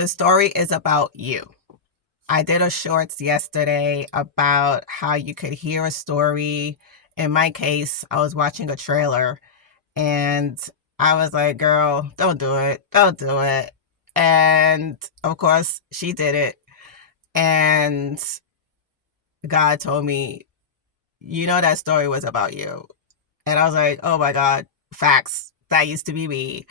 The story is about you. I did a shorts yesterday about how you could hear a story. In my case, I was watching a trailer and I was like, girl, don't do it. Don't do it. And of course, she did it. And God told me, that story was about you. And I was like, oh my God, facts. That used to be me.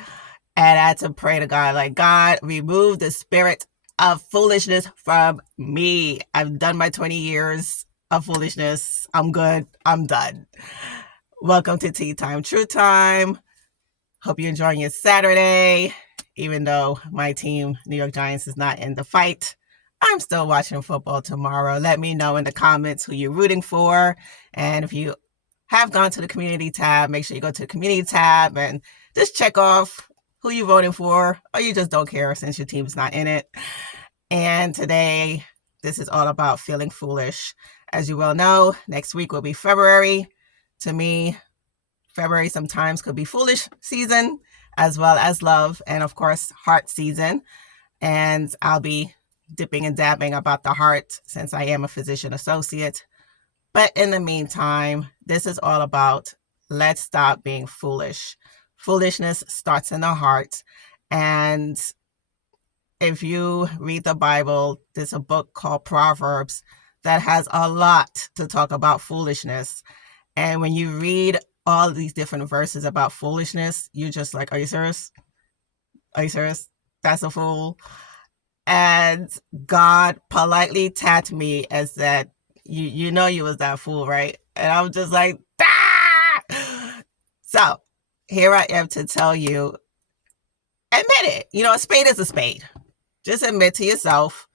And I had to pray to God, like, God, remove the spirit of foolishness from me. I've done my 20 years of foolishness. I'm good. I'm done. Welcome to Tea Time, True Time. Hope you're enjoying your Saturday. Even though my team, New York Giants, is not in the fight, I'm still watching football tomorrow. Let me know in the comments who you're rooting for. And if you have gone to the community tab, make sure you go to the community tab and just check off who you're voting for, or you just don't care since your team's not in it. And today, this is all about feeling foolish. As you well know, next week will be February. To me, February sometimes could be foolish season, as well as love, and of course, heart season. And I'll be dipping and dabbing about the heart since I am a physician associate. But in the meantime, this is all about let's stop being foolish. Foolishness starts in the heart. And if you read the Bible, there's a book called Proverbs that has a lot to talk about foolishness. And when you read all these different verses about foolishness, you're just like, are you serious? Are you serious? That's a fool. And God politely tapped me and said, you know you was that fool, right? And I was just like, ah! So here I am to tell you, admit it. A spade is a spade. Just admit to yourself.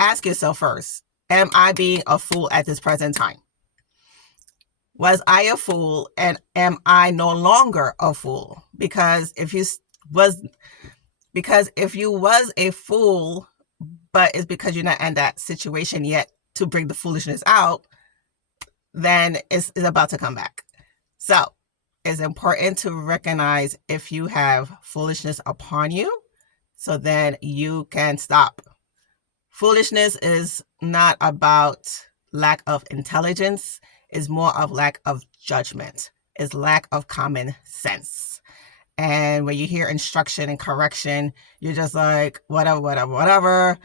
Ask yourself first, am I being a fool at this present time? Was I a fool, and am I no longer a fool? Because if you was a fool, but it's because you're not in that situation yet to bring the foolishness out, then it's about to come back. So it's important to recognize if you have foolishness upon you, so then you can stop. Foolishness is not about lack of intelligence. It's more of lack of judgment. It's lack of common sense. And when you hear instruction and correction, you're just like, whatever.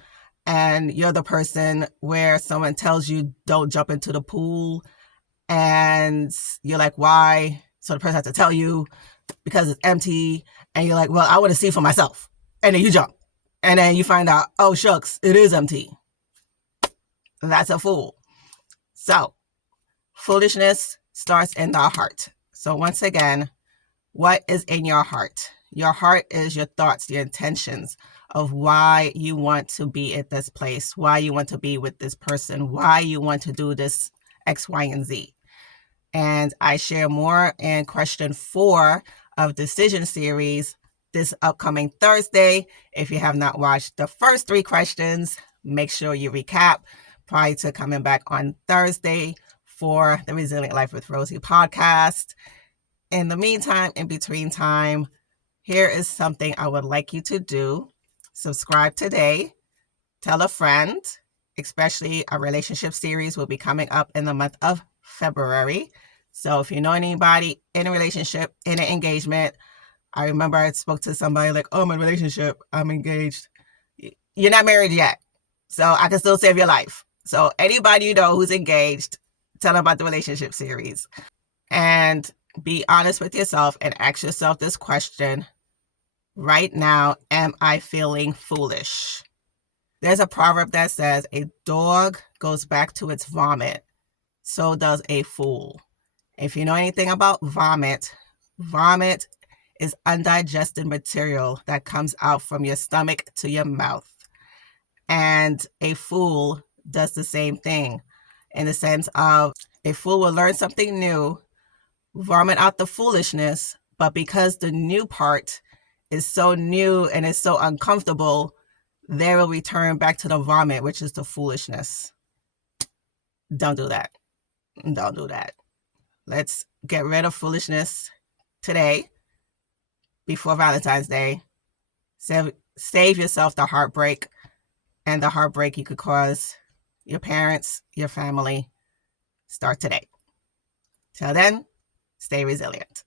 And you're the person where someone tells you don't jump into the pool. And you're like, why? So the person has to tell you because it's empty. And you're like, well, I want to see for myself. And then you jump. And then you find out, oh, shucks, it is empty. That's a fool. So foolishness starts in the heart. So once again, what is in your heart? Your heart is your thoughts, your intentions of why you want to be at this place, why you want to be with this person, why you want to do this X, Y, and Z. And I share more in question 4 of Decision Series this upcoming Thursday. If you have not watched the first 3 questions, make sure you recap prior to coming back on Thursday for the Resilient Life with Rosie podcast. In the meantime, in between time, here is something I would like you to do. Subscribe today. Tell a friend, especially a relationship series will be coming up in the month of February. So if you know anybody in a relationship, in an engagement, I remember I spoke to somebody like, oh, I'm in a relationship, I'm engaged. You're not married yet, so I can still save your life. So anybody you know who's engaged, tell them about the relationship series. And be honest with yourself and ask yourself this question right now, am I feeling foolish? There's a proverb that says, a dog goes back to its vomit, so does a fool. If you know anything about vomit is undigested material that comes out from your stomach to your mouth. And a fool does the same thing in the sense of a fool will learn something new, vomit out the foolishness, but because the new part is so new and is so uncomfortable, they will return back to the vomit, which is the foolishness. Don't do that. Don't do that. Let's get rid of foolishness today before Valentine's Day. save yourself the heartbreak and the heartbreak you could cause your parents, your family. Start today. Till then, stay resilient.